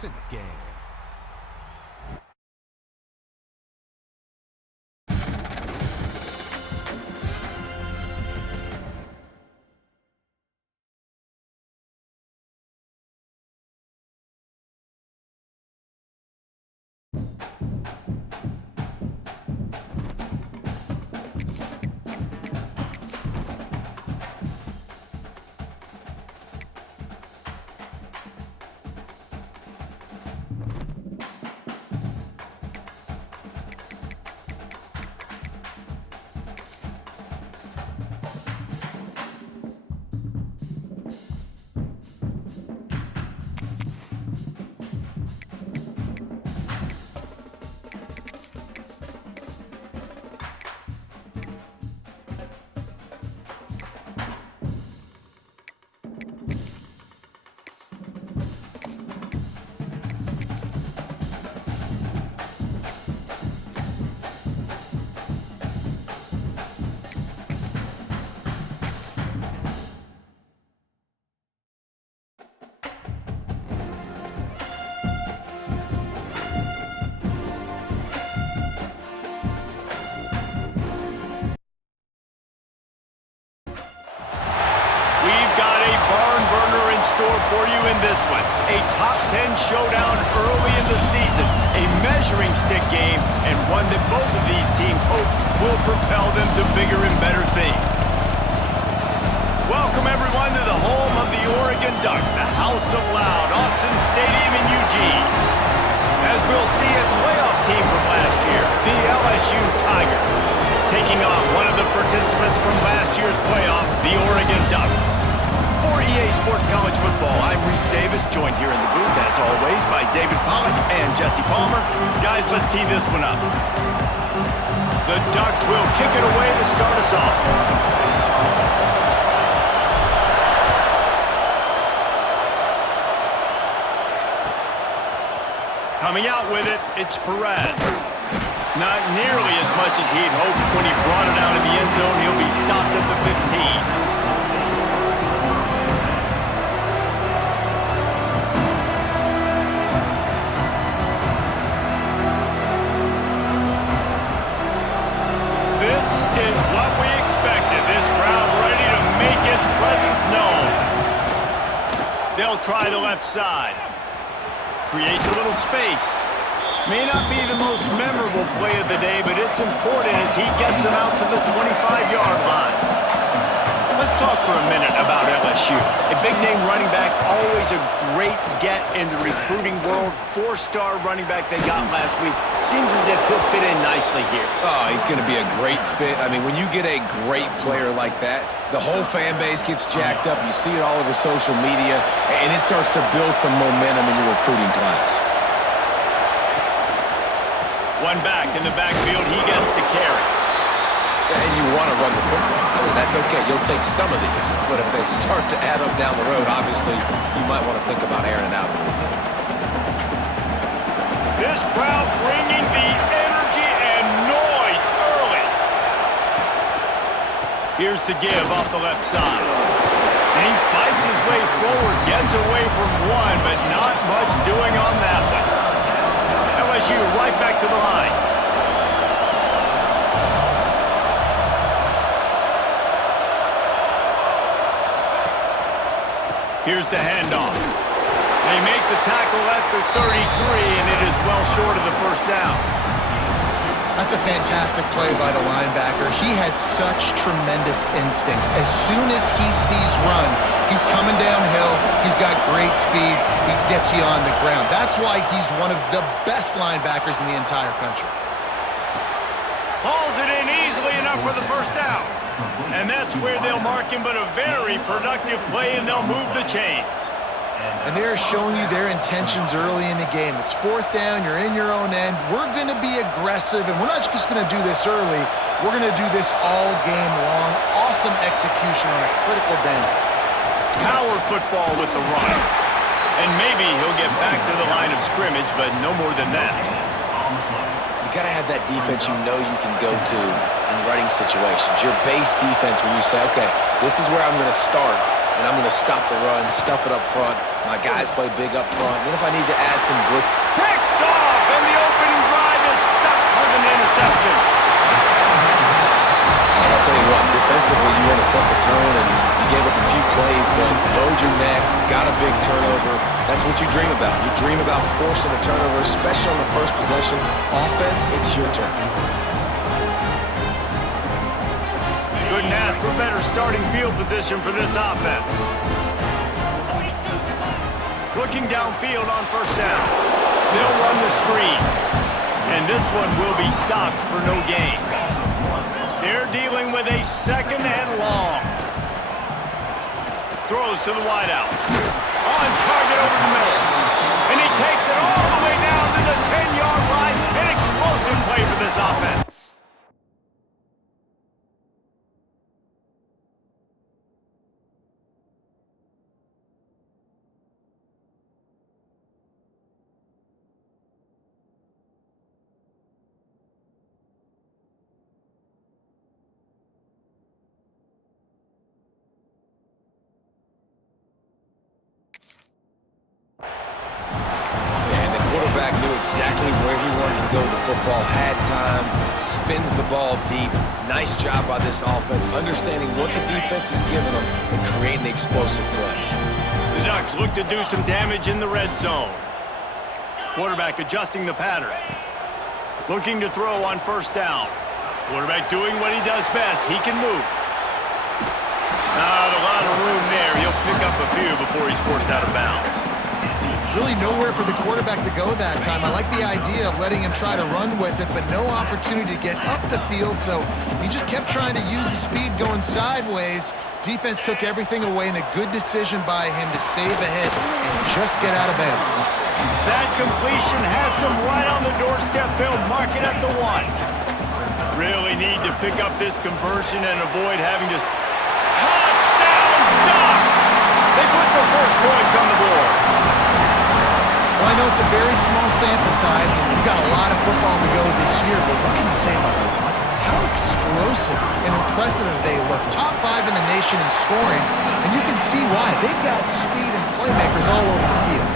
It's in the game. For you in this one, a top 10 showdown early in the season, a measuring stick game, and one that both of these teams hope will propel them to bigger and better things. Welcome everyone to the home of the Oregon Ducks, the House of Loud, Autzen Stadium in Eugene. As we'll see, a playoff team from last year, the LSU Tigers, taking on one of the participants from last year's playoff, the Oregon Ducks. For EA Sports College Football, I'm Reese Davis, joined here in the booth, as always, by David Pollack and Jesse Palmer. Guys, let's tee this one up. The Ducks will kick it away to start us off. Coming out with it, it's Perez. Not nearly as much as he'd hoped when he brought it out of the end zone. He'll be stopped at the 15. Is what we expected. This crowd ready to make its presence known. They'll try the left side. Creates a little space. May not be the most memorable play of the day, but it's important as he gets them out to the 25-yard line. Let's talk for a minute about LSU. A big-name running back, always a great get in the recruiting world. Four-star running back they got last week. Seems as if he'll fit in nicely here. Oh, he's going to be a great fit. I mean, when you get a great player like that, the whole fan base gets jacked up. You see it all over social media, and it starts to build some momentum in your recruiting class. One back in the backfield, he gets the carry. And you want to run the football. I mean, that's okay. You'll take some of these. But if they start to add up down the road, obviously, you might want to think about airing it out a little bit. This crowd bringing the energy and noise early. Here's the give off the left side. And he fights his way forward, gets away from one, but not much doing on that one. LSU right back to the line. Here's the handoff. They make the tackle at the 33, and it is well short of the first down. That's a fantastic play by the linebacker. He has such tremendous instincts. As soon as he sees run, he's coming downhill. He's got great speed. He gets you on the ground. That's why he's one of the best linebackers in the entire country. Hauls it in easily enough for the first down. And that's where they'll mark him, but a very productive play, and they'll move the chains. And they're showing you their intentions early in the game. It's fourth down, you're in your own end. We're going to be aggressive, and we're not just going to do this early. We're going to do this all game long. Awesome execution on a critical down. Power football with the run. And maybe he'll get back to the line of scrimmage, but no more than that. You got to have that defense you know you can go to in running situations. Your base defense where you say, okay, this is where I'm going to start. and I'm going to stop the run, stuff it up front. My guys play big up front. Then if I need to add some blitz. Picked off, and the opening drive is stopped with an interception. And I'll tell you what, defensively, you want to set the tone, and you gave up a few plays, but bowed your neck, got a big turnover. That's what you dream about. You dream about forcing a turnover, especially on the first possession. Offense, it's your turn. Couldn't ask for better starting field position for this offense. Looking downfield on first down. They'll run the screen. And this one will be stopped for no gain. They're dealing with a second and long. Throws to the wideout. On target over the middle. And he takes it all the way down to the 10-yard line. An explosive play for this offense. Quarterback knew exactly where he wanted to go with the football, had time, spins the ball deep. Nice job by this offense, understanding what the defense is giving them and creating the explosive play. The Ducks look to do some damage in the red zone. Quarterback adjusting the pattern. Looking to throw on first down. Quarterback doing what he does best. He can move. Not a lot of room there. He'll pick up a few before he's forced out of bounds. Really nowhere for the quarterback to go that time. I like the idea of letting him try to run with it, but no opportunity to get up the field, so he just kept trying to use the speed going sideways. Defense took everything away, and a good decision by him to save a hit and just get out of bounds. That completion has them right on the doorstep. They'll mark it at the 1. Really need to pick up this conversion and avoid having to... Touchdown, Ducks! They put the first points on the board. Well, I know it's a very small sample size, and we've got a lot of football to go this year, but what can you say about this offense? How explosive and impressive they look. Top 5 in the nation in scoring, and you can see why. They've got speed and playmakers all over the field.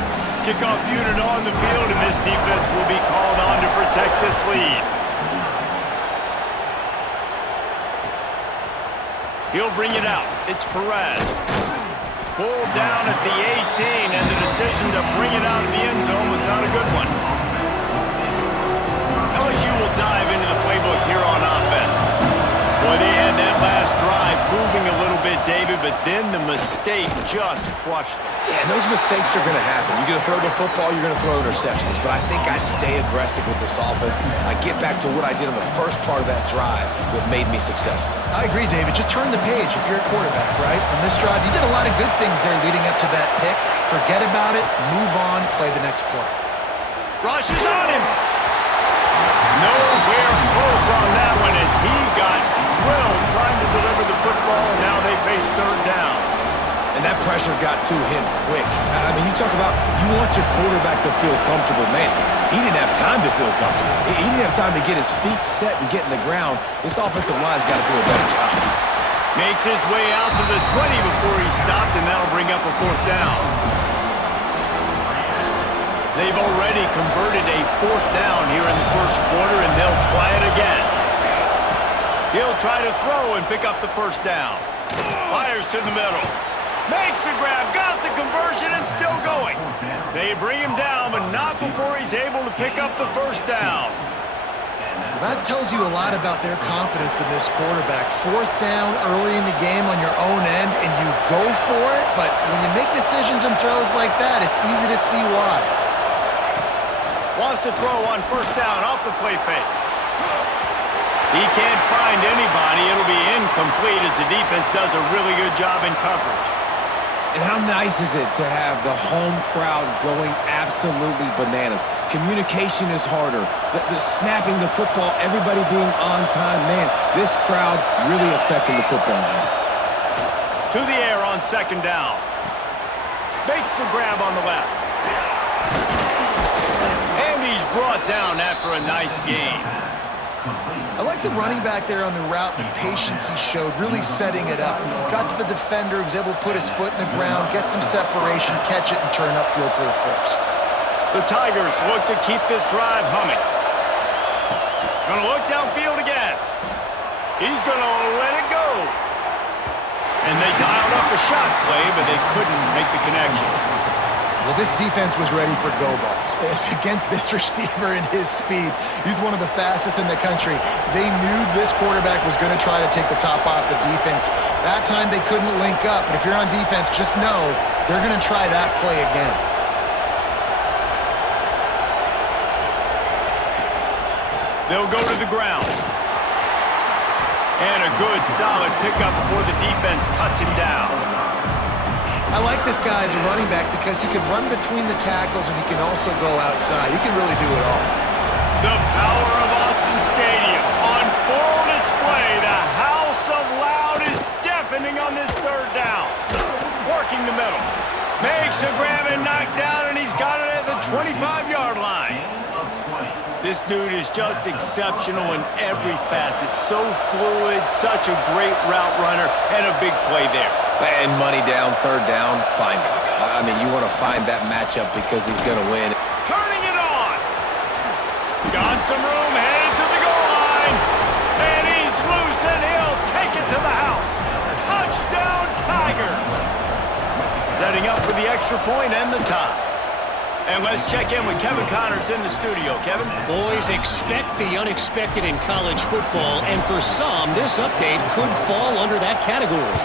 Kickoff unit on the field, and this defense will be called on to protect this lead. He'll bring it out. It's Perez. Pulled down at the 18, and the decision to bring it out of the end zone was not a good one. LSU will dive into the playbook here on offense. Boy, they had that last drive moving a little bit, David, but then the mistake just crushed them. Yeah, and those mistakes are going to happen. You're going to throw the football, you're going to throw interceptions. But I think I stay aggressive with this offense. I get back to what I did in the first part of that drive that made me successful. I agree, David. Just turn the page if you're a quarterback, right? On this drive, you did a lot of good things there leading up to that pick. Forget about it, move on, play the next play. Rush is on him. Nowhere close on that one as he got drilled trying to deliver the football, and now they face third down. And that pressure got to him quick. I mean, you talk about you want your quarterback to feel comfortable. Man, he didn't have time to feel comfortable. He didn't have time to get his feet set and get in the ground. This offensive line's got to do a better job. Makes his way out to the 20 before he stopped, and that'll bring up a fourth down. They've already converted a fourth down here in the first quarter, and they'll try it again. He'll try to throw and pick up the first down. Fires to the middle. Makes the grab, got the conversion, and still going. They bring him down, but not before he's able to pick up the first down. That tells you a lot about their confidence in this quarterback. Fourth down early in the game on your own end, and you go for it, but when you make decisions and throws like that, it's easy to see why. Wants to throw on first down off the play fake. He can't find anybody. It'll be incomplete as the defense does a really good job in coverage. And how nice is it to have the home crowd going absolutely bananas? Communication is harder. The snapping the football, everybody being on time. Man, this crowd really affecting the football game. To the air on second down. Makes the grab on the left. And he's brought down after a nice gain. I like the running back there on the route, the patience he showed, really setting it up. Got to the defender, was able to put his foot in the ground, get some separation, catch it, and turn upfield for the first. The Tigers look to keep this drive humming. Gonna look downfield again. He's gonna let it go. And they dialed up a shot play, but they couldn't make the connection. Well, this defense was ready for go balls. Against this receiver and his speed, he's one of the fastest in the country. They knew this quarterback was going to try to take the top off the defense. That time they couldn't link up, but if you're on defense, just know they're going to try that play again. They'll go to the ground. And a good, solid pickup before the defense cuts him down. I like this guy as a running back because he can run between the tackles and he can also go outside. He can really do it all. The power of Autzen Stadium on full display. The house of loud is deafening on this third down. Working the middle. Makes a grab and knock down, and he's got it at the 25-yard line. This dude is just exceptional in every facet. So fluid, such a great route runner, and a big play there. And money down, third down, find him. I mean, you want to find that matchup because he's going to win. Turning it on. Got some room, headed to the goal line. And he's loose, and he'll take it to the house. Touchdown, Tigers. Setting up for the extra point and the tie. And let's check in with Kevin Connors in the studio. Kevin? Boys, expect the unexpected in college football, and for some, this update could fall under that category.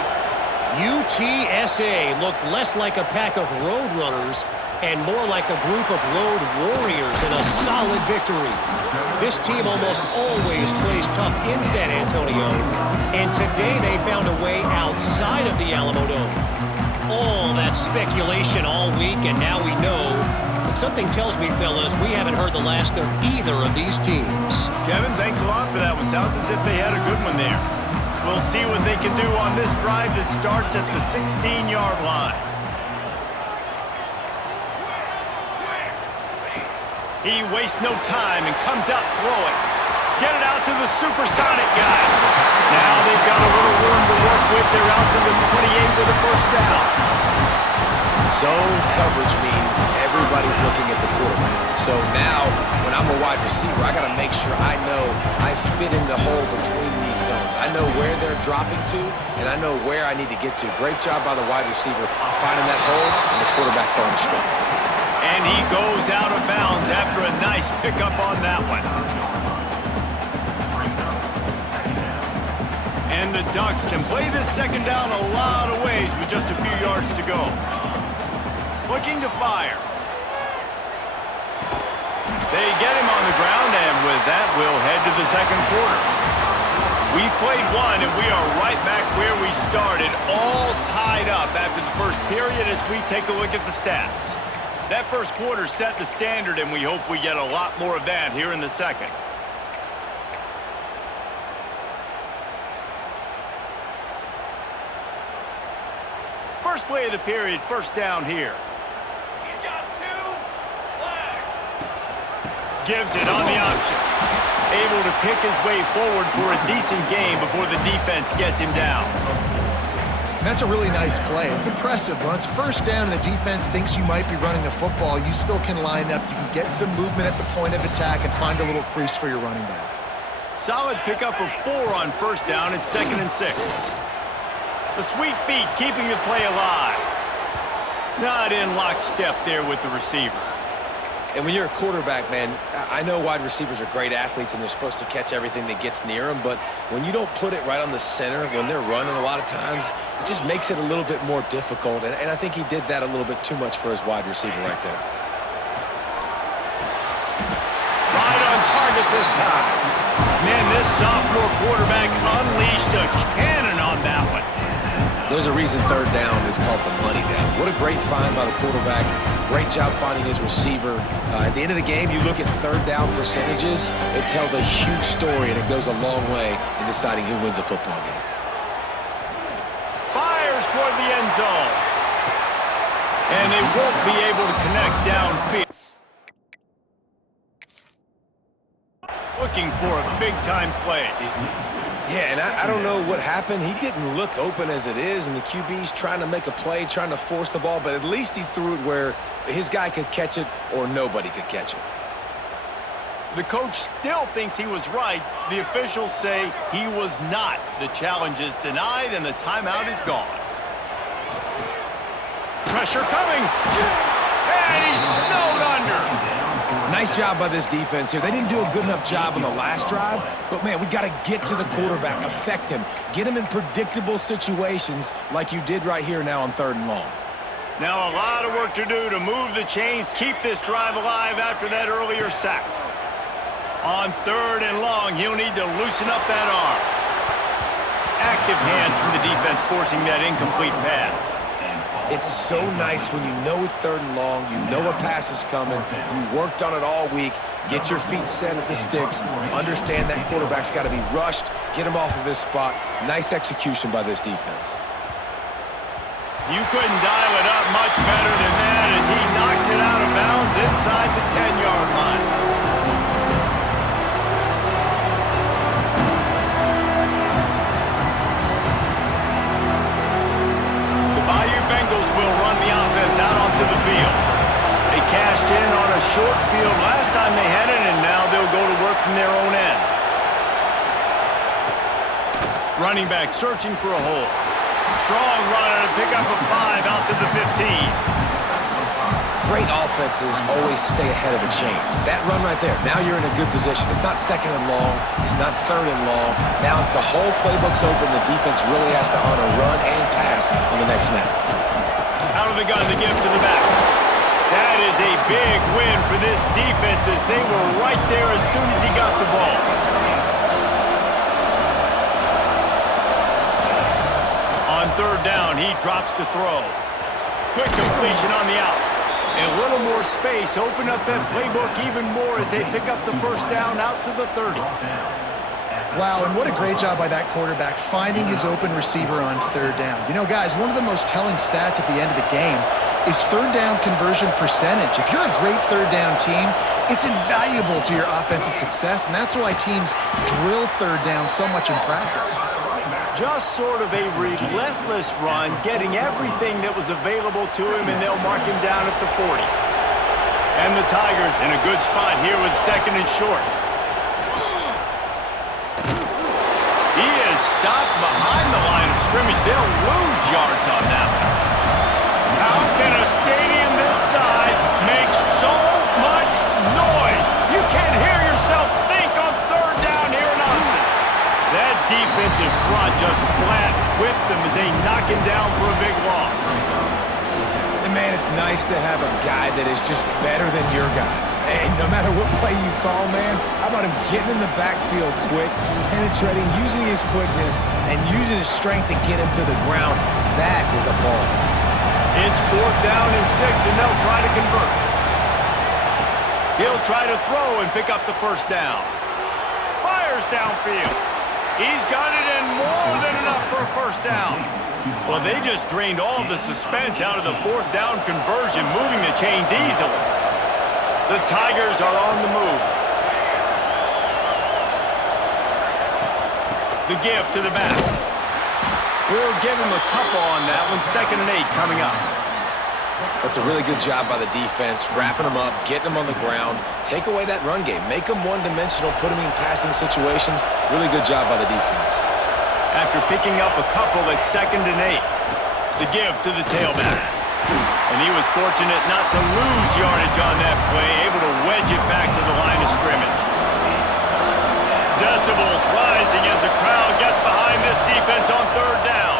UTSA looked less like a pack of road runners and more like a group of road warriors in a solid victory. This team almost always plays tough in San Antonio, and today they found a way outside of the Alamo Dome. All that speculation all week, and now we know. But something tells me, fellas, we haven't heard the last of either of these teams. Kevin, thanks a lot for that one. Sounds as if they had a good one there. We'll see what they can do on this drive that starts at the 16-yard line. He wastes no time and comes out throwing. Get it out to the supersonic guy. Now they've got a little room to work with. They're out to the 28 with a first down. Zone coverage means everybody's looking at the quarterback. So now, when I'm a wide receiver, I got to make sure I know I fit in the hole between these zones. I know where they're dropping to, and I know where I need to get to. Great job by the wide receiver finding that hole, and the quarterback throwing straight. And he goes out of bounds after a nice pickup on that one. And the Ducks can play this second down a lot of ways with just a few yards to go. Looking to fire. They get him on the ground, and with that, we'll head to the second quarter. We've played one, and we are right back where we started, all tied up after the first period as we take a look at the stats. That first quarter set the standard, and we hope we get a lot more of that here in the second. First play of the period, first down here. He's got two flags. Gives it on the option. Able to pick his way forward for a decent game before the defense gets him down. And that's a really nice play. It's impressive. When it's first down and the defense thinks you might be running the football, you still can line up. You can get some movement at the point of attack and find a little crease for your running back. Solid pickup of 4 on first down at 2nd and 6. The sweet feet keeping the play alive. Not in lockstep there with the receiver. And when you're a quarterback, man, I know wide receivers are great athletes and they're supposed to catch everything that gets near them, but when you don't put it right on the center, when they're running a lot of times, it just makes it a little bit more difficult. And I think he did that a little bit too much for his wide receiver right there. Right on target this time. Man, this sophomore quarterback unleashed a cannon on that one. There's a reason third down is called the money down. What a great find by the quarterback. Great job finding his receiver. At the end of the game, you look at third down percentages, it tells a huge story, and it goes a long way in deciding who wins a football game. Fires toward the end zone. And they won't be able to connect downfield. looking for a big-time play. Yeah, and I don't know what happened. He didn't look open as it is, and the QB's trying to make a play, trying to force the ball, but at least he threw it where his guy could catch it or nobody could catch it. The coach still thinks he was right. The officials say he was not. The challenge is denied, and the timeout is gone. Pressure coming. And he's snowed under. Nice job by this defense here. They didn't do a good enough job on the last drive, but, man, we got to get to the quarterback, affect him, get him in predictable situations like you did right here now on 3rd and long. Now a lot of work to do to move the chains, keep this drive alive after that earlier sack. On 3rd and long, he'll need to loosen up that arm. Active hands from the defense forcing that incomplete pass. It's so nice when you know it's 3rd and long, you know a pass is coming, you worked on it all week, get your feet set at the sticks, understand that quarterback's got to be rushed, get him off of his spot. Nice execution by this defense. You couldn't dial it up much better than that as he knocks it out of bounds inside the 10-yard line. Bengals will run the offense out onto the field. They cashed in on a short field last time they had it, and now they'll go to work from their own end. Running back searching for a hole. Strong run and a pickup of 5 out to the 15. Great offenses always stay ahead of the chains. That run right there, now you're in a good position. It's not 2nd and long. It's not 3rd and long. Now it's the whole playbook's open. The defense really has to honor run and pass on the next snap. Out of the gun, the give to the back. That is a big win for this defense as they were right there as soon as he got the ball. On 3rd down, he drops to throw. Quick completion on the out. A little more space, open up that playbook even more as they pick up the 1st down out to the 30. Wow, and what a great job by that quarterback finding his open receiver on 3rd down. You know, guys, one of the most telling stats at the end of the game is 3rd down conversion percentage. If you're a great 3rd down team, it's invaluable to your offensive success, and that's why teams drill 3rd down so much in practice. Just sort of a relentless run, getting everything that was available to him, and they'll mark him down at the 40. And the Tigers in a good spot here with 2nd and short. He is stopped behind the line of scrimmage. They'll lose yards on that one. How can a stadium this size make so much noise? You can't hear yourself think on 3rd down here in Austin. That defensive front just flat whipped them as they knock him down for a big loss. And, man, it's nice to have a guy that is just better than your guys. And no matter what play you call, man, how about him getting in the backfield quick, penetrating, using his quickness, and using his strength to get him to the ground. That is a ball. It's 4th down and 6, and they'll try to convert. He'll try to throw and pick up the 1st down. Fires downfield. He's got it in more than enough for a 1st down. Well, they just drained all the suspense out of the 4th down conversion, moving the chains easily. The Tigers are on the move. The give to the back. We'll give him a couple on that one. 2nd and 8 coming up. That's a really good job by the defense, wrapping them up, getting them on the ground. Take away that run game. Make them one-dimensional, put them in passing situations. Really good job by the defense. After picking up a couple at 2nd and 8, the give to the tailback. And he was fortunate not to lose yardage on that play, able to wedge it back to the line of scrimmage. Decibels rising as the crowd gets behind this defense on 3rd down.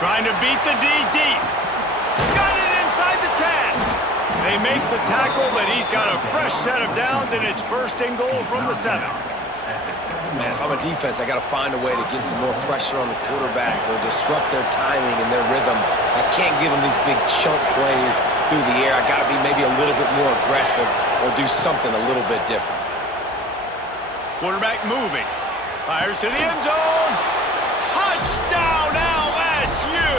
Trying to beat the D deep. Got it inside the 10. They make the tackle, but he's got a fresh set of downs, and it's 1st and goal from the 7. Man, if I'm a defense, I got to find a way to get some more pressure on the quarterback or disrupt their timing and their rhythm. I can't give them these big chunk plays through the air. I got to be maybe a little bit more aggressive or do something a little bit different. Quarterback moving. Fires to the end zone. Touchdown, LSU!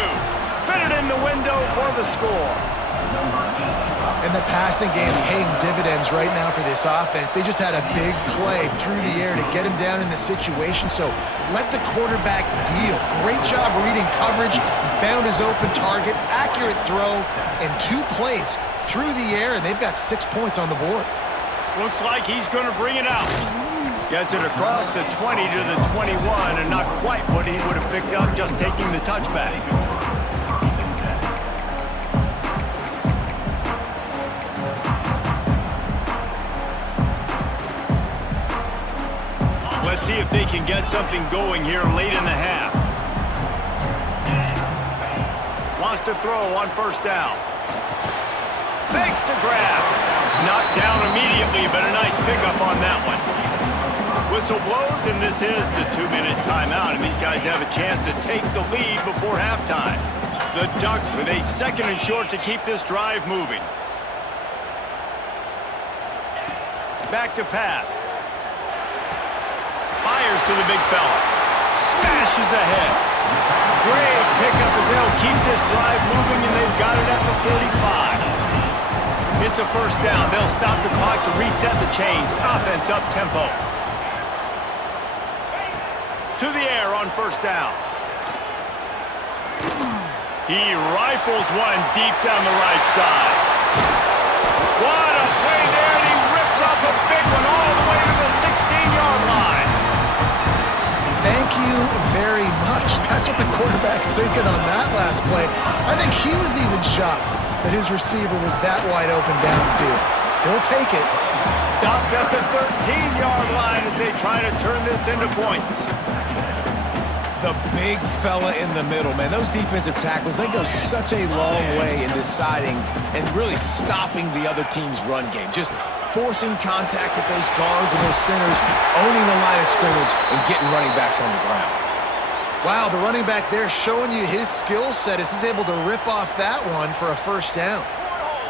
Fitted in the window for the score. And the passing game paying dividends right now for this offense. They just had a big play through the air to get him down in the situation. So let the quarterback deal. Great job reading coverage. He found his open target, accurate throw, and 2 plays through the air, and they've got 6 points on the board. Looks like he's going to bring it out. Gets it across the 20 to the 21, and not quite what he would have picked up just taking the touchback. Let's see if they can get something going here late in the half. Wants to throw on first down. Makes the grab. Knocked down immediately, but a nice pickup on that one. Whistle blows, and this is the 2-minute timeout, and these guys have a chance to take the lead before halftime. The Ducks with a 2nd and short to keep this drive moving. Back to pass. Fires to the big fella. Smashes ahead. Great pickup as they'll keep this drive moving, and they've got it at the 45. It's a first down. They'll stop the clock to reset the chains. Offense up tempo. To the air on first down. He rifles one deep down the right side. What a play there, and he rips off a big one all the way to the 16-yard line. Thank you very much. That's what the quarterback's thinking on that last play. I think he was even shocked that his receiver was that wide open downfield. He'll take it. Stopped at the 13-yard line as they try to turn this into points. The big fella in the middle, man. Those defensive tackles, they go such a long way in deciding and really stopping the other team's run game. Just forcing contact with those guards and those centers, owning the line of scrimmage, and getting running backs on the ground. Wow, the running back there showing you his skill set as he's able to rip off that one for a first down.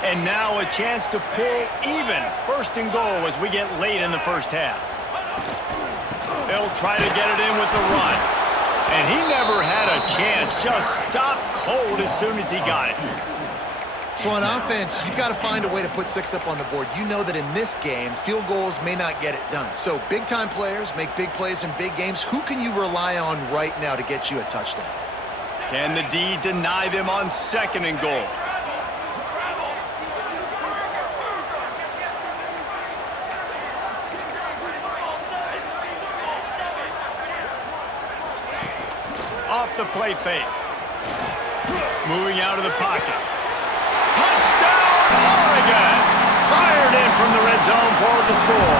And now a chance to pull even. 1st and goal as we get late in the first half. They'll try to get it in with the run. And he never had a chance. Just stopped cold as soon as he got it. So on offense, you've got to find a way to put 6 up on the board. You know that in this game, field goals may not get it done. So big-time players make big plays in big games. Who can you rely on right now to get you a touchdown? Can the D deny them on 2nd and goal? Off the play fake. Moving out of the pocket. Touchdown, Oregon! Fired in from the red zone for the score.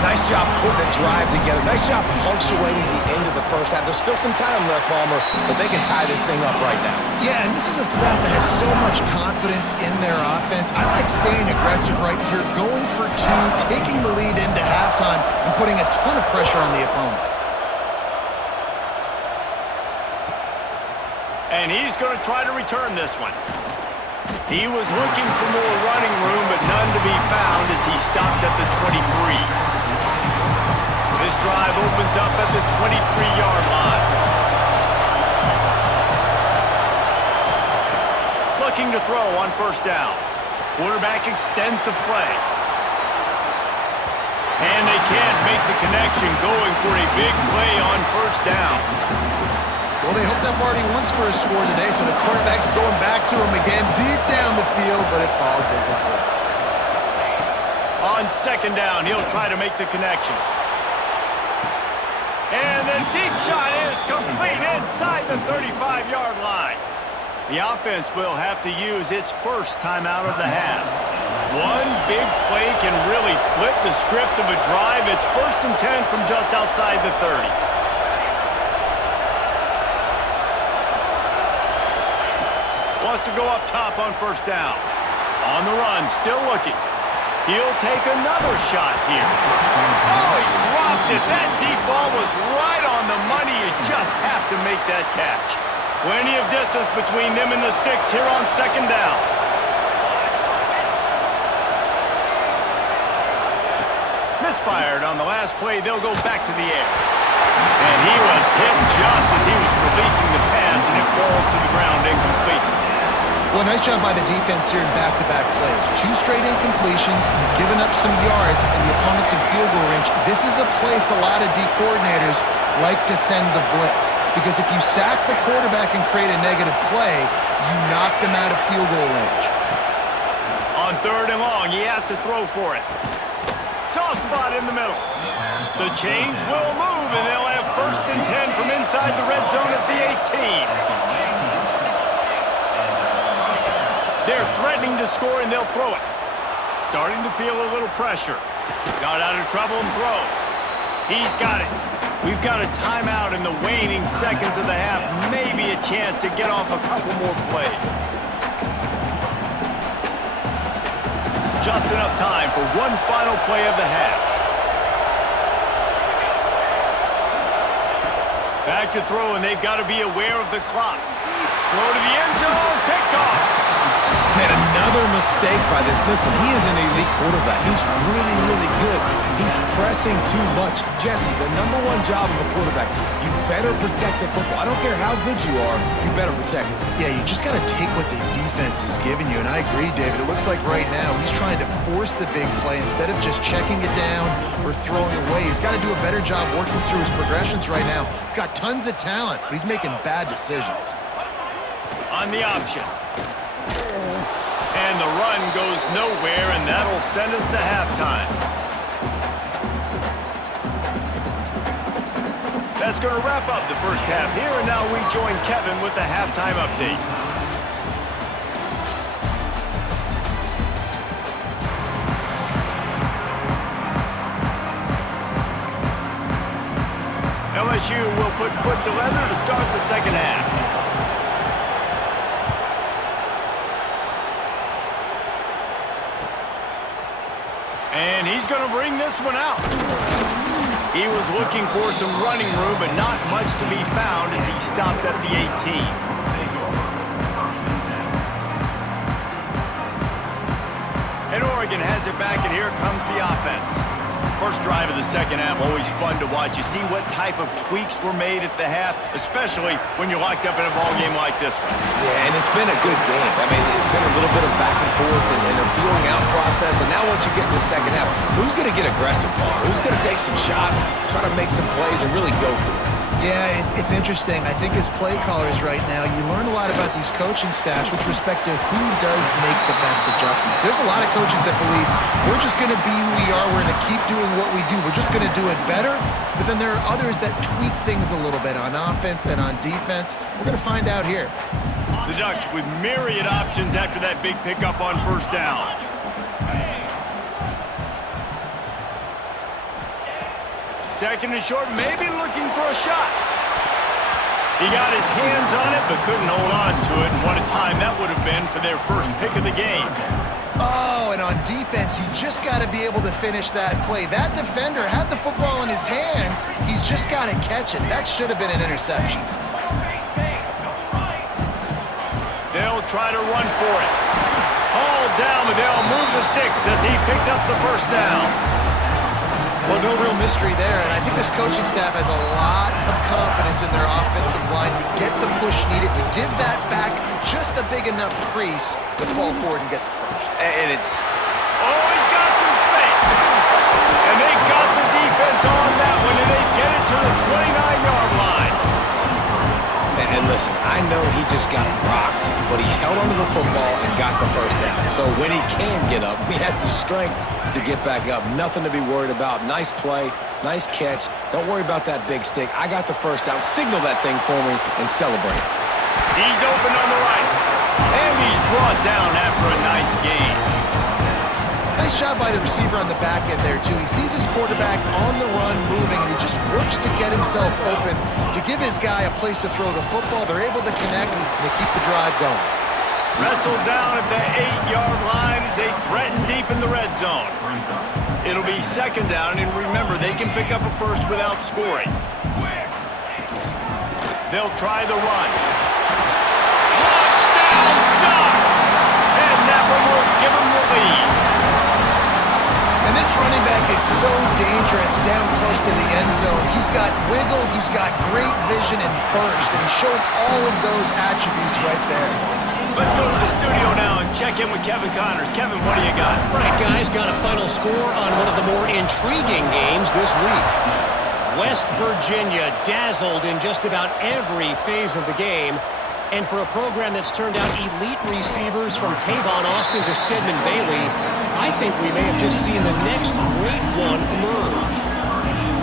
Nice job putting the drive together. Nice job punctuating the end of the first half. There's still some time left, Palmer, but they can tie this thing up right now. Yeah, and this is a staff that has so much confidence in their offense. I like staying aggressive right here, going for 2, taking the lead into halftime, and putting a ton of pressure on the opponent. And he's going to try to return this one. He was looking for more running room, but none to be found as he stopped at the 23. This drive opens up at the 23-yard line. Looking to throw on first down. Quarterback extends the play. And they can't make the connection, going for a big play on first down. Well, they hooked up already once for a score today, so the quarterback's going back to him again deep down the field, but it falls incomplete. On 2nd down, he'll try to make the connection. And the deep shot is complete inside the 35-yard line. The offense will have to use its first timeout of the half. One big play can really flip the script of a drive. It's 1st and 10 from just outside the 30. Wants to go up top on first down. On the run, still looking. He'll take another shot here. Oh, he dropped it. That deep ball was right on the money. You just have to make that catch. Plenty of distance between them and the sticks here on 2nd down. Misfired on the last play. They'll go back to the air. And he was hit just as he was releasing the pass, and it falls to the ground incomplete. Well, Well, nice job by the defense here in back-to-back plays. 2 straight incompletions, giving up some yards, and the opponent's in field goal range. This is a place a lot of D coordinators like to send the blitz, because if you sack the quarterback and create a negative play, you knock them out of field goal range. On 3rd and long, he has to throw for it. Soft spot in the middle. The change will move, and they'll have 1st and 10 from inside the red zone at the 18. They're threatening to score, and they'll throw it. Starting to feel a little pressure. Got out of trouble and throws. He's got it. We've got a timeout in the waning seconds of the half. Maybe a chance to get off a couple more plays. Just enough time for one final play of the half. Back to throw, and they've got to be aware of the clock. Throw to the end zone, picked off. Man, another mistake by this. Listen, he is an elite quarterback. He's really, really good. He's pressing too much. Jesse, the #1 job of a quarterback, you better protect the football. I don't care how good you are, you better protect it. Yeah, you just got to take what the defense is giving you, and I agree, David. It looks like right now he's trying to force the big play instead of just checking it down or throwing away. He's got to do a better job working through his progressions right now. He's got tons of talent, but he's making bad decisions. On the option. And the run goes nowhere, and that'll send us to halftime. That's going to wrap up the first half here, and now we join Kevin with the halftime update. LSU will put foot to leather to start the second half. And he's going to bring this one out. He was looking for some running room, but not much to be found as he stopped at the 18. And Oregon has it back, and here comes the offense. First drive of the second half, always fun to watch. You see what type of tweaks were made at the half, especially when you're locked up in a ball game like this one. Yeah, and it's been a good game. I mean, it's been a little bit of back and forth and a feeling out process. And now once you get in the second half, who's going to get aggressive, Paul? Who's going to take some shots, try to make some plays, and really go for it? Yeah, it's interesting. I think as play callers right now, you learn a lot about these coaching staffs with respect to who does make the best adjustments. There's a lot of coaches that believe we're just going to be who we are. We're going to keep doing what we do. We're just going to do it better. But then there are others that tweak things a little bit on offense and on defense. We're going to find out here. The Ducks with myriad options after that big pickup on first down. Second and short, maybe looking for a shot. He got his hands on it, but couldn't hold on to it. And what a time that would have been for their first pick of the game. Oh, and on defense, you just got to be able to finish that play. That defender had the football in his hands. He's just got to catch it. That should have been an interception. They'll try to run for it. Hauled down, but they'll move the sticks as he picks up the first down. Well, no real mystery there, and I think this coaching staff has a lot of confidence in their offensive line to get the push needed to give that back just a big enough crease to fall forward and get the first. And it's... Oh, he's got some space. And they got the defense on that one, and they get it to the 29-yard line. And listen, I know he just got rocked, but he held onto the football and got the first down. So when he can get up, he has the strength to get back up. Nothing to be worried about. Nice play, nice catch. Don't worry about that big stick. I got the first down. Signal that thing for me and celebrate. He's open on the right. And he's brought down after a nice gain. Nice job by the receiver on the back end there, too. He sees his quarterback on the run moving, and he just works to get himself open to give his guy a place to throw the football. They're able to connect, and they keep the drive going. Wrestled down at the 8-yard line as they threaten deep in the red zone. It'll be second down, and remember, they can pick up a first without scoring. They'll try the run. Touchdown, Ducks! And that one will give them the lead. And this running back is so dangerous down close to the end zone. He's got wiggle, he's got great vision and burst, and he showed all of those attributes right there. Let's go to the studio now and check in with Kevin Connors. Kevin, what do you got? Right, guys, got a final score on one of the more intriguing games this week. West Virginia dazzled in just about every phase of the game. And for a program that's turned out elite receivers from Tavon Austin to Stedman Bailey, I think we may have just seen the next great one emerge.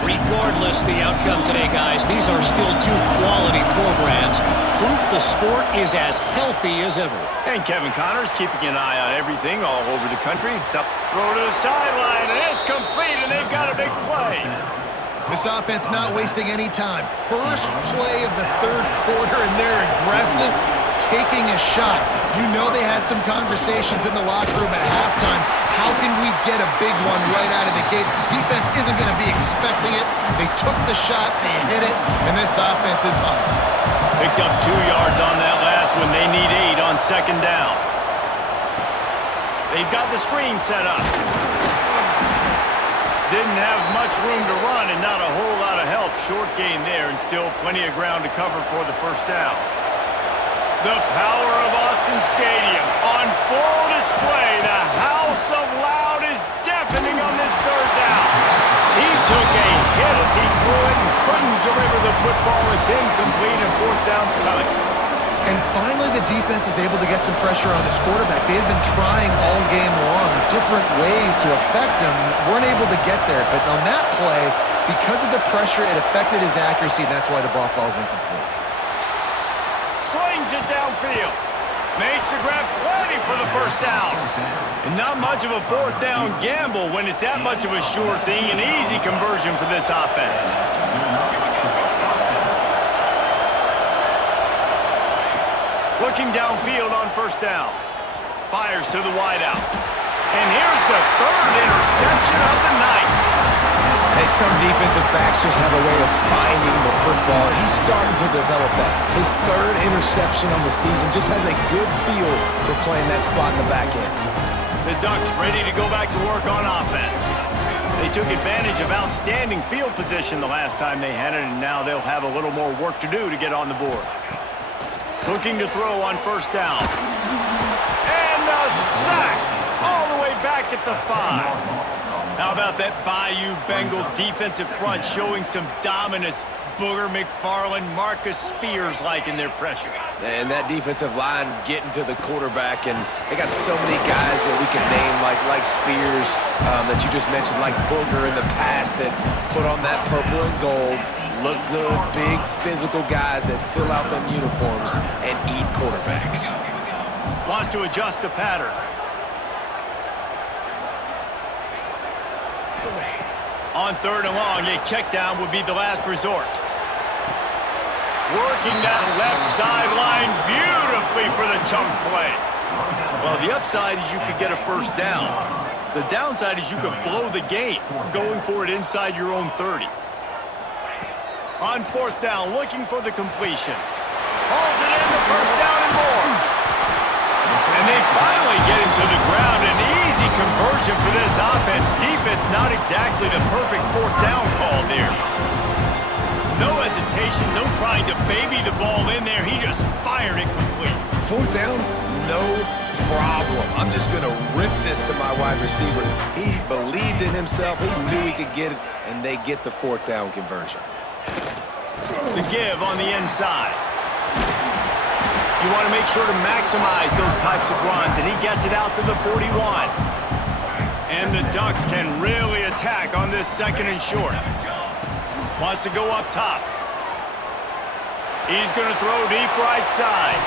Regardless the outcome today, guys, these are still two quality programs. Proof the sport is as healthy as ever. And Kevin Connors keeping an eye on everything all over the country. So, throw to the sideline, and it's complete, and they've got a big play. This offense not wasting any time. First play of the third quarter, and they're aggressive, taking a shot. You know they had some conversations in the locker room at halftime. How can we get a big one right out of the gate? The defense isn't going to be expecting it. They took the shot, they hit it, and this offense is up. Picked up 2 yards on that last one. They need 8 on second down. They've got the screen set up. Didn't have much room to run and not a whole lot of help. Short gain there and still plenty of ground to cover for the first down. The power of Autzen Stadium on full display. The house of loud is deafening on this third down. He took a hit as he threw it and couldn't deliver the football. It's incomplete and fourth down's coming. And finally, the defense is able to get some pressure on this quarterback. They had been trying all game long different ways to affect him, weren't able to get there. But on that play, because of the pressure, it affected his accuracy, and that's why the ball falls incomplete. Slings it downfield. Makes the grab plenty for the first down. And not much of a fourth down gamble when it's that much of a sure thing. An easy conversion for this offense. Looking downfield on first down. Fires to the wideout. And here's the third interception of the night. Hey, some defensive backs just have a way of finding the football. He's starting to develop that. His third interception on the season just has a good feel for playing that spot in the back end. The Ducks ready to go back to work on offense. They took advantage of outstanding field position the last time they had it, and now they'll have a little more work to do to get on the board. Looking to throw on first down. And the sack all the way back at the 5. How about that Bayou Bengal defensive front showing some dominance? Booger McFarland, Marcus Spears-like in their pressure. And that defensive line getting to the quarterback, and they got so many guys that we can name like Spears that you just mentioned, like Booger in the past that put on that purple and gold, look good, big physical guys that fill out them uniforms and eat quarterbacks. Wants to adjust the pattern. On third and long, a check down would be the last resort. Working that left sideline beautifully for the chunk play. Well, the upside is you could get a first down. The downside is you could blow the game going for it inside your own 30. On fourth down, looking for the completion. Hauls it in, the first down and more. And they finally get him to the ground. An easy conversion for this offense. Defense not exactly the perfect fourth down call there. No hesitation, no trying to baby the ball in there. He just fired it complete. Fourth down, no problem. I'm just going to rip this to my wide receiver. He believed in himself. He knew he could get it, and they get the fourth down conversion. The give on the inside. You want to make sure to maximize those types of runs, and he gets it out to the 41. And the Ducks can really attack on this second and short. Wants to go up top. He's going to throw deep right side.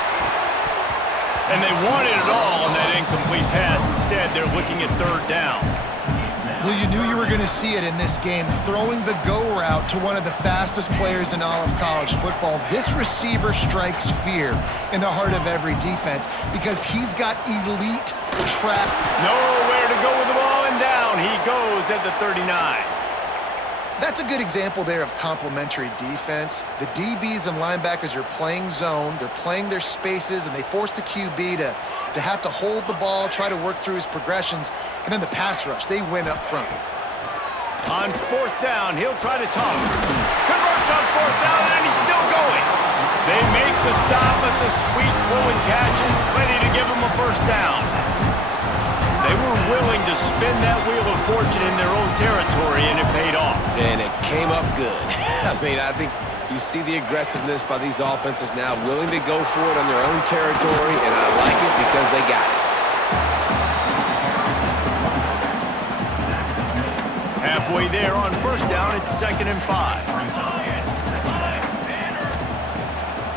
And they wanted it all on that incomplete pass. Instead, they're looking at third down. Well, you knew you were going to see it in this game, throwing the go route to one of the fastest players in all of college football. This receiver strikes fear in the heart of every defense because he's got elite trap. Nowhere to go with the ball, and down he goes at the 39. That's a good example there of complementary defense. The DBs and linebackers are playing zone, they're playing their spaces, and they force the QB to have to hold the ball, try to work through his progressions, and then the pass rush, they win up front. On fourth down, he'll try to toss it. Converts on fourth down, and he's still going. They make The stop at the sweet throwing catch is plenty to give them a first down. They were willing to spin that wheel of fortune in their own territory, and it paid off. And it came up good. I mean, I think you see the aggressiveness by these offenses now, willing to go for it on their own territory, and I like it because they got it. Halfway there on first down, it's 2nd and 5.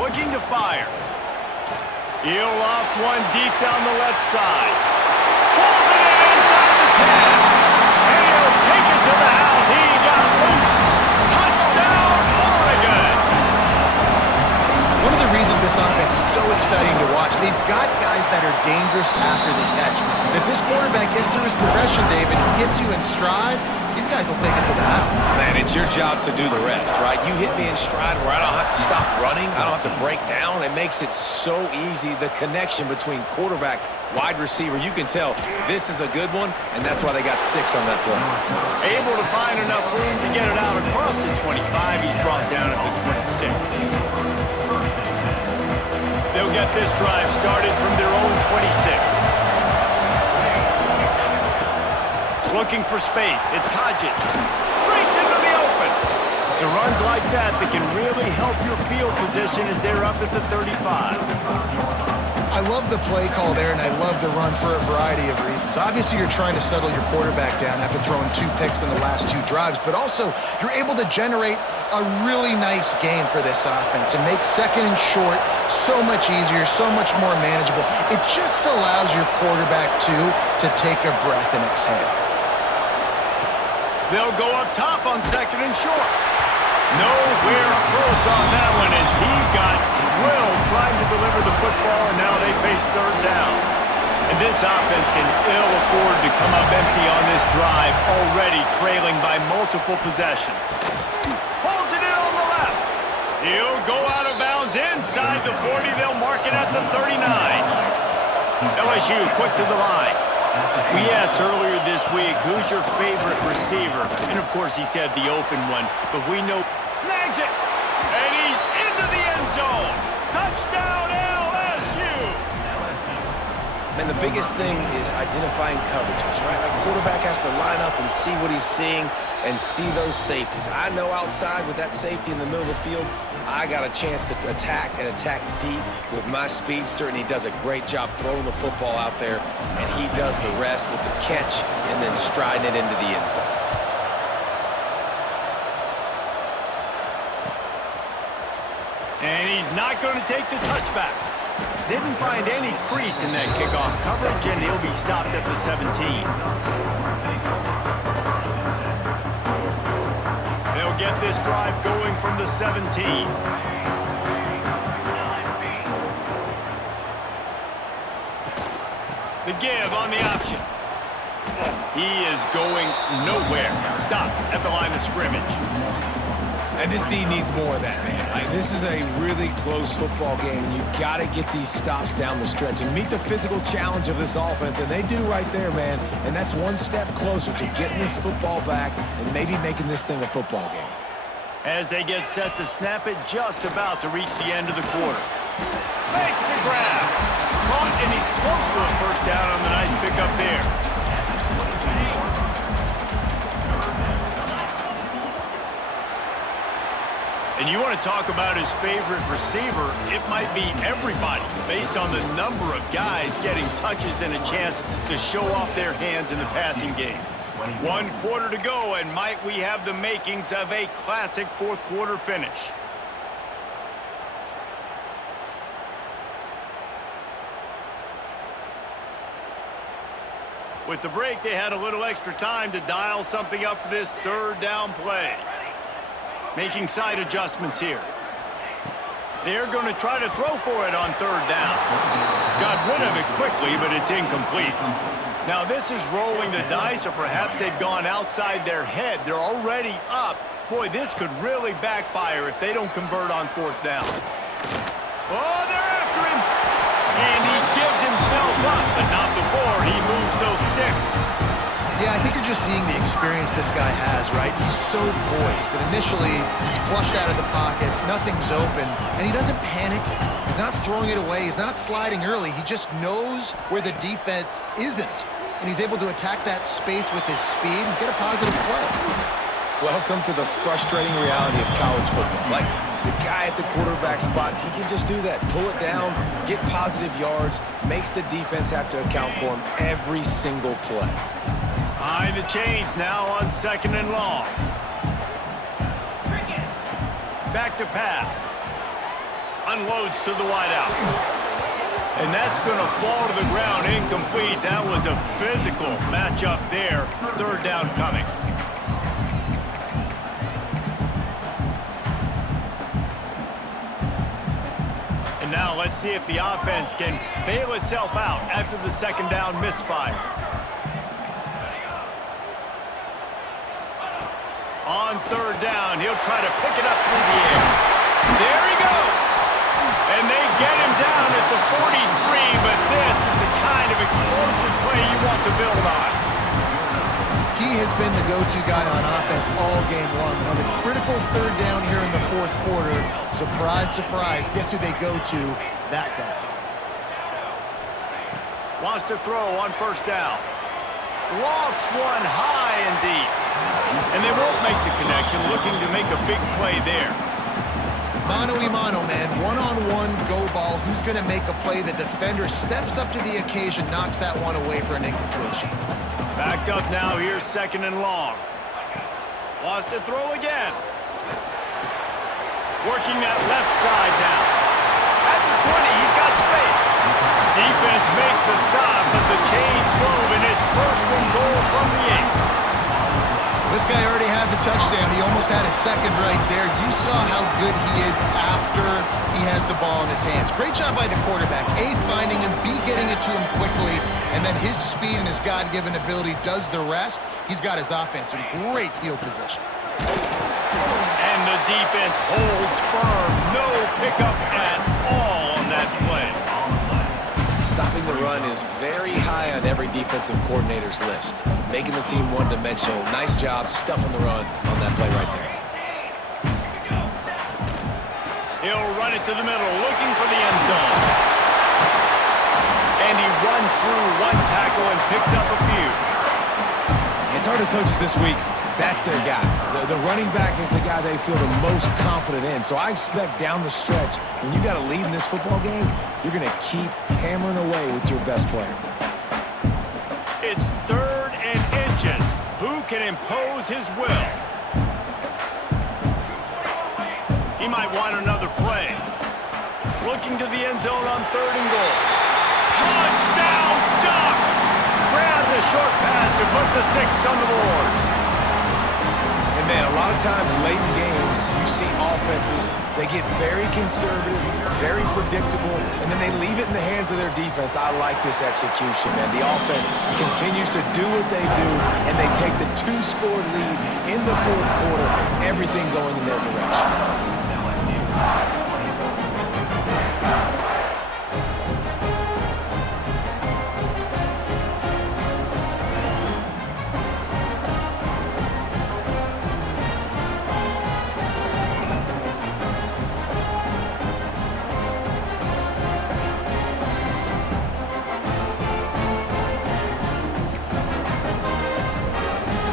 Looking to fire. He'll loft one deep down the left side. Pulls it in inside the 10. And he'll take it to the house. He got loose. Touchdown, Oregon. One of the reasons this offense is so exciting to watch, they've got guys that are dangerous after the catch. And if this quarterback gets through his progression, David, hits you in stride, these guys will take it to the house. Man, it's your job to do the rest, right? You hit me in stride where I don't have to stop running. I don't have to break down. It makes it so easy. The connection between quarterback, wide receiver, you can tell this is a good one, and that's why they got 6 on that play. Able to find enough room to get it out across the 25. He's brought down at the 26. They'll get this drive started from their own 26. Looking for space. It's Hodges. Breaks into the open. It's runs like that that can really help your field position as they're up at the 35. I love the play call there, and I love the run for a variety of reasons. Obviously, you're trying to settle your quarterback down after throwing 2 picks in the last 2 drives, but also you're able to generate a really nice game for this offense and make 2nd and short so much easier, so much more manageable. It just allows your quarterback, too, to take a breath and exhale. They'll go up top on 2nd and short. Nowhere close on that one as he got drilled trying to deliver the football, and now they face 3rd down. And this offense can ill afford to come up empty on this drive, already trailing by multiple possessions. Pulls it in on the left. He'll go out of bounds inside the 40. They'll mark it at the 39. LSU quick to the line. We asked earlier this week, who's your favorite receiver? And, of course, he said the open one. But we know snags it. And he's into the end zone. Touchdown, LSU. Man, the biggest thing is identifying coverages, right? Like, quarterback has to line up and see what he's seeing and see those safeties. I know outside with that safety in the middle of the field, I got a chance to attack and attack deep with my speedster, and he does a great job throwing the football out there, and he does the rest with the catch and then striding it into the end zone. And he's not going to take the touchback. Didn't find any crease in that kickoff coverage, and he'll be stopped at the 17. They'll get this drive going from the 17. The give on the option. He is going nowhere. Stop at the line of scrimmage. And this D needs more of that, man. Like, this is a really close football game, and you got to get these stops down the stretch and meet the physical challenge of this offense, and they do right there, man. And that's one step closer to getting this football back and maybe making this thing a football game. As they get set to snap it, just about to reach the end of the quarter. Makes the grab. Caught, and he's close to a first down on the nice pickup there. And you want to talk about his favorite receiver, it might be everybody based on the number of guys getting touches and a chance to show off their hands in the passing game. 1 quarter to go, and might we have the makings of a classic 4th quarter finish. With the break, they had a little extra time to dial something up for this 3rd down play. Making side adjustments here. They're going to try to throw for it on 3rd down. Got rid of it quickly, but it's incomplete. Now this is rolling the dice, or perhaps they've gone outside their head. They're already up. Boy, this could really backfire if they don't convert on 4th down. Oh, they're after him. And he gives himself up, but not before he moves those sticks. Yeah, I think you're just seeing the experience this guy has, right? He's so poised that initially he's flushed out of the pocket, nothing's open, and he doesn't panic. He's not throwing it away. He's not sliding early. He just knows where the defense isn't. And he's able to attack that space with his speed and get a positive play. Welcome to the frustrating reality of college football. Like, the guy at the quarterback spot, he can just do that. Pull it down, get positive yards, makes the defense have to account for him every single play. Behind the chains now on 2nd and long. Back to pass. Unloads to the wideout. And that's going to fall to the ground incomplete. That was a physical matchup there. 3rd down coming. And now let's see if the offense can bail itself out after the 2nd down misfire. On 3rd down, he'll try to pick it up through the air. There he goes! And they get him down at the 43, but this is the kind of explosive play you want to build on. He has been the go-to guy on offense all game long. And on a critical 3rd down here in the 4th quarter, surprise, surprise, guess who they go to? That guy. Wants to throw on 1st down. Lofts one high and deep. And they won't make the connection, looking to make a big play there. Mano-a-mano, man. One-on-one go ball. Who's going to make a play? The defender steps up to the occasion, knocks that one away for an incompletion. Backed up now, here's 2nd and long. Wants to throw again. Working that left side now. At the 20, he's got space. Defense makes a stop, but the chains move, and it's 1st and goal from the 8. This guy already has a touchdown. He almost had a 2nd right there. You saw how good he is after he has the ball in his hands. Great job by the quarterback. A, finding him, B, getting it to him quickly, and then his speed and his God-given ability does the rest. He's got his offense in great field position. And the defense holds firm. No pickup at all on that play. Stopping the run is very high on every defensive coordinator's list. Making the team one-dimensional. Nice job stuffing the run on that play right there. He'll run it to the middle, looking for the end zone. And he runs through one tackle and picks up a few. It's hard to coaches this week. That's their guy. The running back is the guy they feel the most confident in. So I expect down the stretch, when you got a lead in this football game, you're going to keep hammering away with your best player. It's 3rd and inches. Who can impose his will? He might want another play. Looking to the end zone on 3rd and goal. Touchdown, Ducks! Grab the short pass to put the 6 on the board. And man, a lot of times late in games, you see offenses, they get very conservative, very predictable, and then they leave it in the hands of their defense. I like this execution, man. The offense continues to do what they do, and they take the 2-score lead in the 4th quarter, everything going in their direction.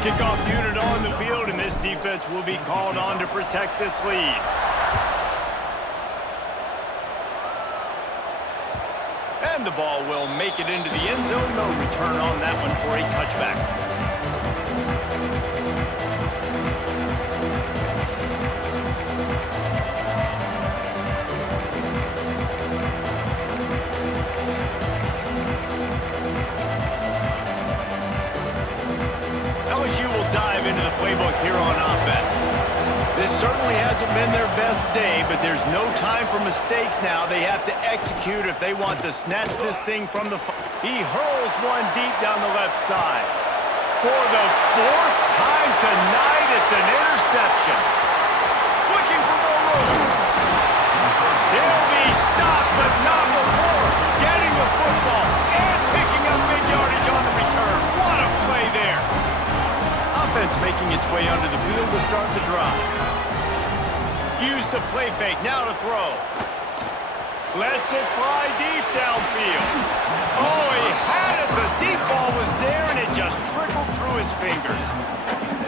Kickoff unit on the field, and this defense will be called on to protect this lead. And the ball will make it into the end zone. No return on that one for a touchback. LSU will dive into the playbook here on offense. This certainly hasn't been their best day, but there's no time for mistakes now. They have to execute if they want to snatch this thing from the... He hurls one deep down the left side. For the 4th time tonight, it's an interception. Looking for more room. He'll be stopped, but not before getting the football and picking up big yardage on the return. What a play there. Offense making its way onto the field to start the drive. Use the play fake, now to throw. Lets it fly deep downfield. Oh, he had it. The deep ball was there, and it just trickled through his fingers.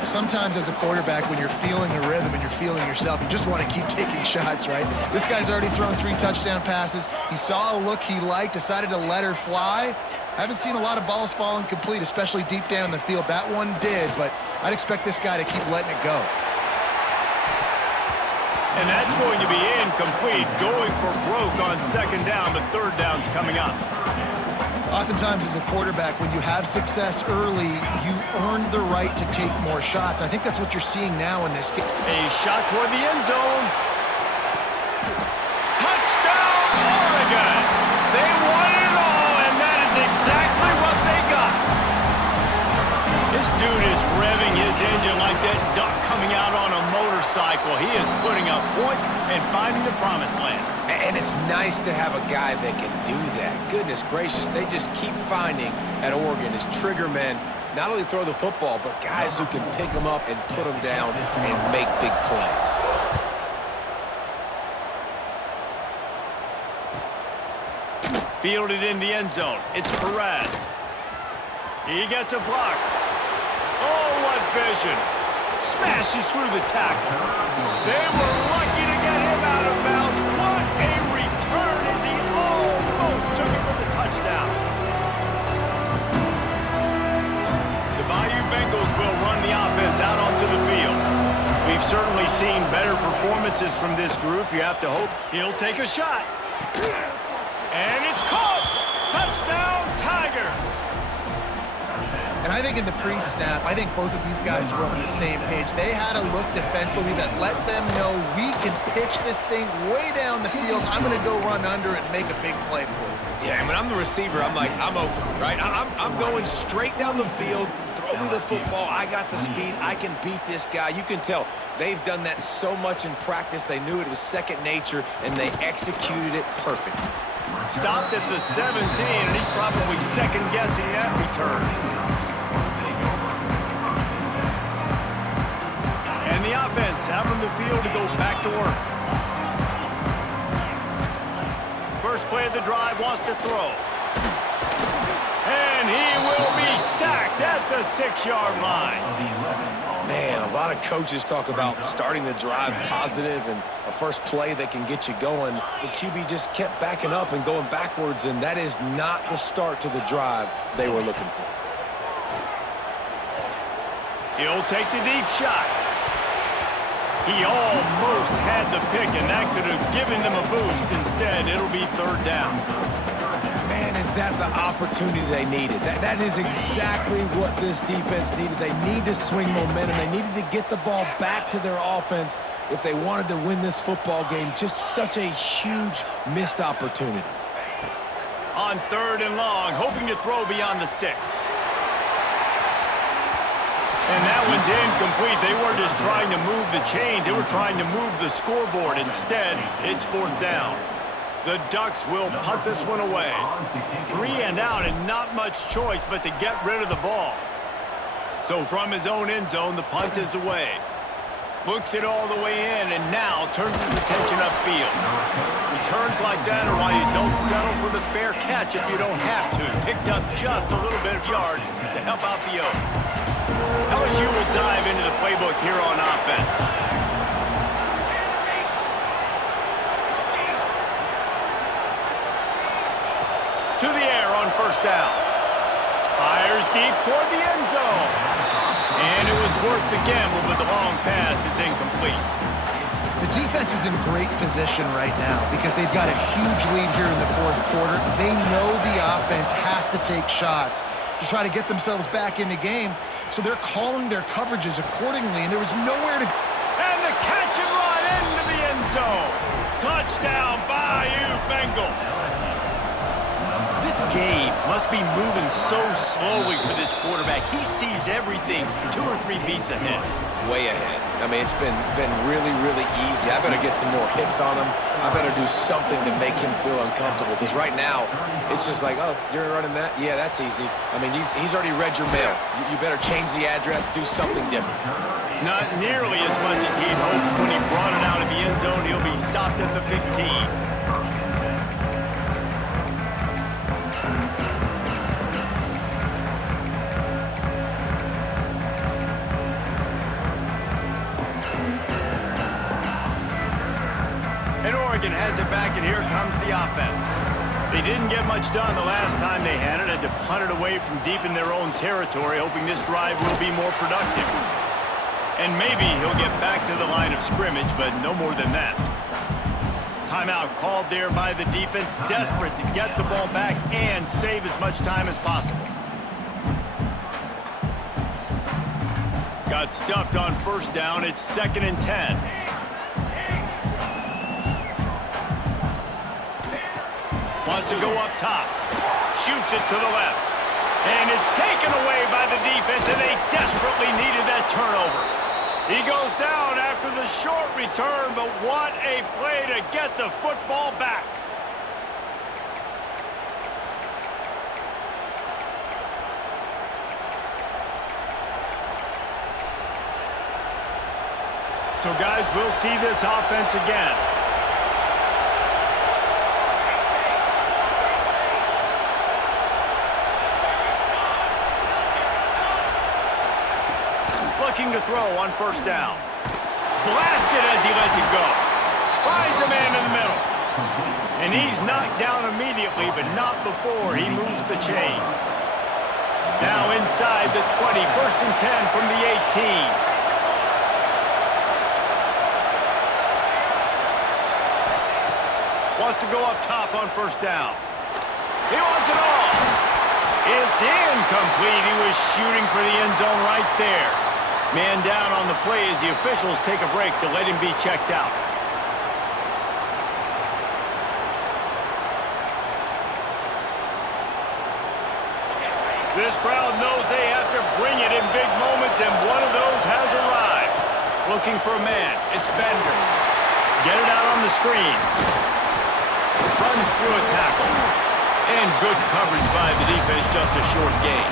Sometimes as a quarterback, when you're feeling the rhythm and you're feeling yourself, you just want to keep taking shots, right? This guy's already thrown 3 touchdown passes. He saw a look he liked, decided to let her fly. I haven't seen a lot of balls fall incomplete, especially deep down the field. That one did, but I'd expect this guy to keep letting it go. And that's going to be incomplete, going for broke on 2nd down, but 3rd down's coming up. Oftentimes as a quarterback, when you have success early, you earn the right to take more shots. I think that's what you're seeing now in this game. A shot toward the end zone. Touchdown, Oregon! They won it all, and that is exactly what they got. This dude is revving his engine like that duck coming out on a motorcycle. He is putting up points and finding the promised land. And it's nice to have a guy that can do that. Goodness gracious, they just keep finding at Oregon as trigger men, not only throw the football, but guys who can pick them up and put them down and make big plays. Fielded in the end zone. It's Perez. He gets a block. Oh, what vision. Smashes through the tackle. They were lucky to get him out of bounds. What a return as he almost took it for the touchdown. The Bayou Bengals will run the offense out onto the field. We've certainly seen better performances from this group. You have to hope he'll take a shot. And it's caught! Touchdown, Tigers! And I think in the pre-snap, I think both of these guys were on the same page. They had a look defensively that let them know we can pitch this thing way down the field. I'm going to go run under it and make a big play for it. Yeah, and when I'm the receiver, I'm like, I'm open, right? I'm going straight down the field. Throw me the football. I got the speed. I can beat this guy. You can tell they've done that so much in practice. They knew it was second nature, and they executed it perfectly. Stopped at the 17, and he's probably second-guessing that return. And the offense out on the field to go back to work. First play of the drive, wants to throw. And he will be sacked at the 6-yard line. Man, a lot of coaches talk about starting the drive positive and a first play that can get you going. The QB just kept backing up and going backwards, and that is not the start to the drive they were looking for. He'll take the deep shot. He almost had the pick, and that could have given them a boost. Instead, it'll be 3rd down. Man, is that the opportunity they needed? That is exactly what this defense needed. They need to swing momentum. They needed to get the ball back to their offense if they wanted to win this football game. Just such a huge missed opportunity. On 3rd and long, hoping to throw beyond the sticks. And that one's incomplete. They weren't just trying to move the chains. They were trying to move the scoreboard. Instead, it's 4th down. The Ducks will punt this one away. 3 and out, and not much choice but to get rid of the ball. So from his own end zone, the punt is away. Books it all the way in, and now turns his attention upfield. Returns like that are why you don't settle for the fair catch if you don't have to. Picks up just a little bit of yards to help out the O. LSU will dive into the playbook here on offense. To the air on 1st down. Fires deep toward the end zone. And it was worth the gamble, but the long pass is incomplete. The defense is in great position right now because they've got a huge lead here in the 4th quarter. They know the offense has to take shots to try to get themselves back in the game. So they're calling their coverages accordingly, and there was nowhere to... And the catch and run into the end zone. Touchdown, Bayou Bengals. This game must be moving so slowly for this quarterback. He sees everything 2 or 3 beats ahead. Way ahead. I mean, it's been really, really easy. I better get some more hits on him. I better do something to make him feel uncomfortable. Because right now, it's just like, oh, you're running that? Yeah, that's easy. I mean, he's already read your mail. You better change the address, do something different. Not nearly as much as he'd hoped when he brought it out of the end zone. He'll be stopped at the 15. offense. They didn't get much done the last time they had it. Had to punt it away from deep in their own territory, hoping this drive will be more productive. And maybe he'll get back to the line of scrimmage, but no more than that. Timeout called there by the defense, desperate to get the ball back and save as much time as possible. Got stuffed on first down. It's 2nd and 10. Wants to go up top. Shoots it to the left. And it's taken away by the defense, and they desperately needed that turnover. He goes down after the short return, but what a play to get the football back. So, guys, we'll see this offense again. Looking to throw on first down. Blasted as he lets it go. Finds a man in the middle. And he's knocked down immediately, but not before he moves the chains. Now inside the 20, 1st and 10 from the 18. Wants to go up top on first down. He wants it all. It's incomplete. He was shooting for the end zone right there. Man down on the play as the officials take a break to let him be checked out. This crowd knows they have to bring it in big moments, and one of those has arrived. Looking for a man. It's Bender. Get it out on the screen. Runs through a tackle. And good coverage by the defense, just a short gain.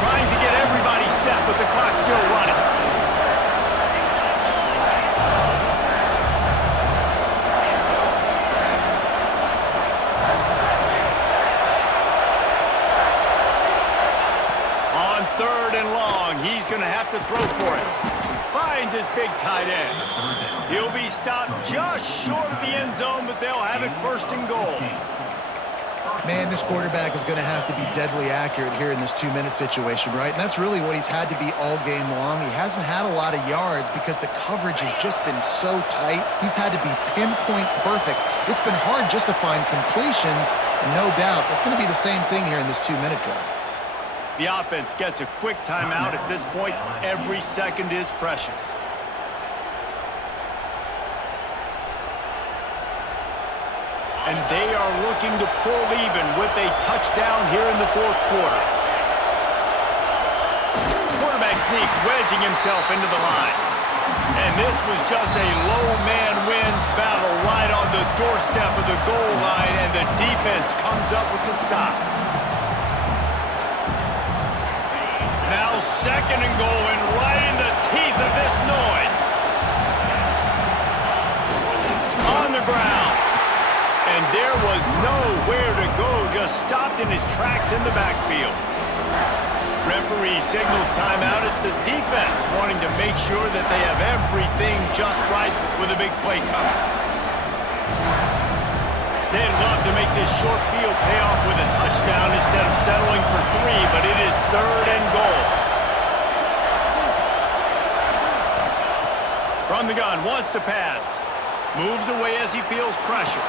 Trying to get everybody set with the clock still running. On 3rd and long, he's going to have to throw for it. Finds his big tight end. He'll be stopped just short of the end zone, but they'll have it 1st and goal. Man, this quarterback is going to have to be deadly accurate here in this 2-minute situation, right? And that's really what he's had to be all game long. He hasn't had a lot of yards because the coverage has just been so tight. He's had to be pinpoint perfect. It's been hard just to find completions, no doubt. That's going to be the same thing here in this 2-minute drive. The offense gets a quick timeout at this point. Every second is precious. And they are looking to pull even with a touchdown here in the 4th quarter. Quarterback sneak, wedging himself into the line. And this was just a low man wins battle right on the doorstep of the goal line, and the defense comes up with the stop. Now 2nd and goal, and right in the teeth of this noise. On the ground. And there was nowhere to go, just stopped in his tracks in the backfield. Referee signals timeout. It's the defense wanting to make sure that they have everything just right with a big play coming. They'd love to make this short field pay off with a touchdown instead of settling for 3, but it is 3rd and goal. From the gun, wants to pass. Moves away as he feels pressure.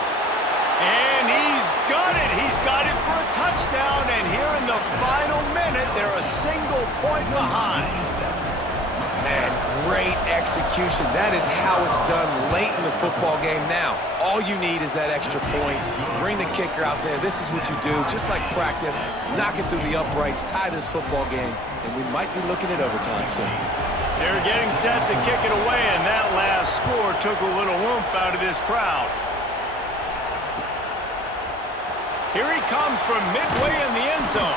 And he's got it. He's got it for a touchdown. And here in the final minute, they're a single point behind. Man, great execution. That is how it's done late in the football game now. All you need is that extra point. Bring the kicker out there. This is what you do. Just like practice, knock it through the uprights, tie this football game, and we might be looking at overtime soon. They're getting set to kick it away, and that last score took a little oomph out of this crowd. Here he comes from midway in the end zone.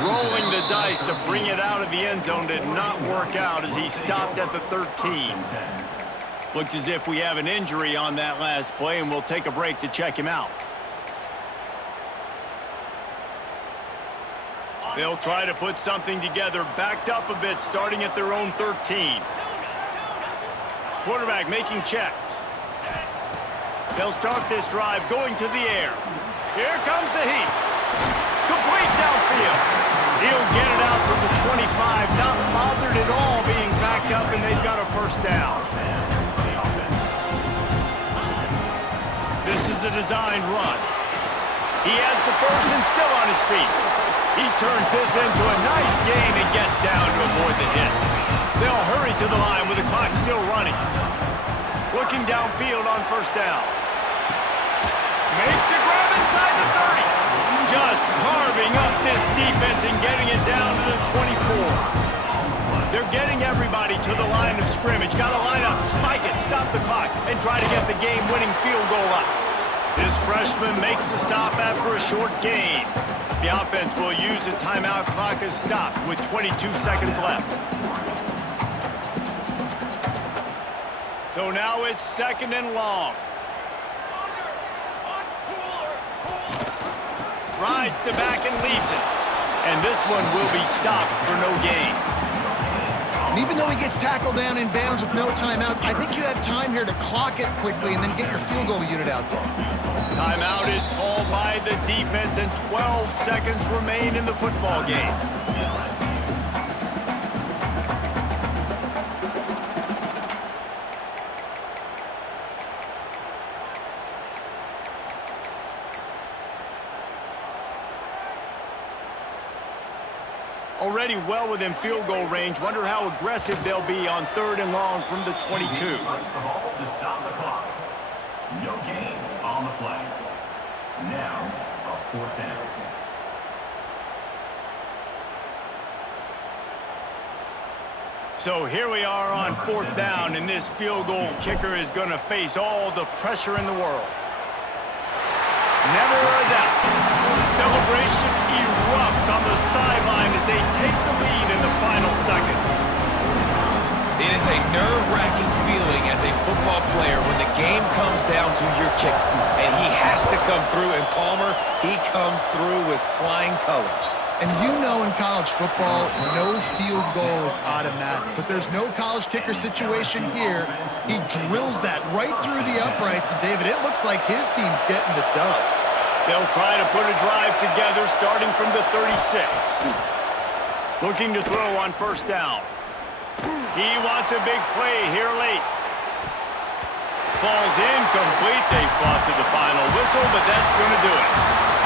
Rolling the dice to bring it out of the end zone did not work out as he stopped at the 13. Looks as if we have an injury on that last play, and we'll take a break to check him out. They'll try to put something together, backed up a bit, starting at their own 13. Quarterback making checks. They'll start this drive going to the air. Here comes the heat. Complete downfield. He'll get it out to the 25, not bothered at all being backed up, and they've got a first down. This is a designed run. He has the first and still on his feet. He turns this into a nice gain and gets down to avoid the hit. They'll hurry to the line with the clock still running. Looking downfield on first down. Makes the grab inside the 30. Just carving up this defense and getting it down to the 24. They're getting everybody to the line of scrimmage. Got to line up, spike it, stop the clock, and try to get the game-winning field goal up. This freshman makes the stop after a short gain. The offense will use the timeout clock as stopped with 22 seconds left. So now it's second and long. Rides the back and leaves it. And this one will be stopped for no gain. And even though he gets tackled down in bounds with no timeouts, I think you have time here to clock it quickly and then get your field goal unit out there. Timeout is called by the defense and 12 seconds remain in the football game. Already well within field goal range. Wonder how aggressive they'll be on third and long from the 22. First of all, to stop the clock. No gain on the play. Now, a fourth down. So here we are on fourth down, and this field goal kicker is going to face all the pressure in the world. Never a doubt. Celebration erupts on the sideline as they take the lead in the final seconds. It is a nerve-wracking feeling as a football player when the game comes down to your kicker. And he has to come through, and Palmer, he comes through with flying colors. And you know in college football, no field goal is automatic. But there's no college kicker situation here. He drills that right through the uprights. And, David, it looks like his team's getting the dub. They'll try to put a drive together starting from the 36. Looking to throw on first down. He wants a big play here late. Falls incomplete. They fought to the final whistle, but that's going to do it.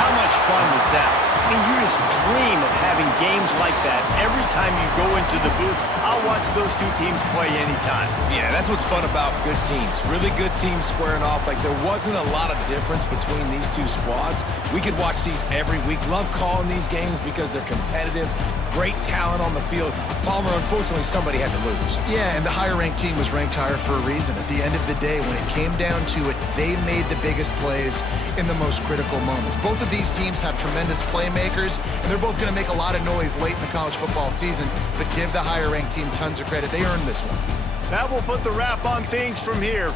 How much fun was that? I mean, you just dream of having games like that every time you go into the booth. I'll watch those two teams play anytime. Yeah, that's what's fun about good teams. Really good teams squaring off. Like, there wasn't a lot of difference between these two squads. We could watch these every week. Love calling these games because they're competitive. Great talent on the field. Palmer, unfortunately, somebody had to lose. Yeah, and the higher-ranked team was ranked higher for a reason. At the end of the day, when it came down to it, they made the biggest plays in the most critical moments. Both of these teams have tremendous playmakers, and they're both going to make a lot of noise late in the college football season, but give the higher-ranked team tons of credit. They earned this one. That will put the wrap on things from here.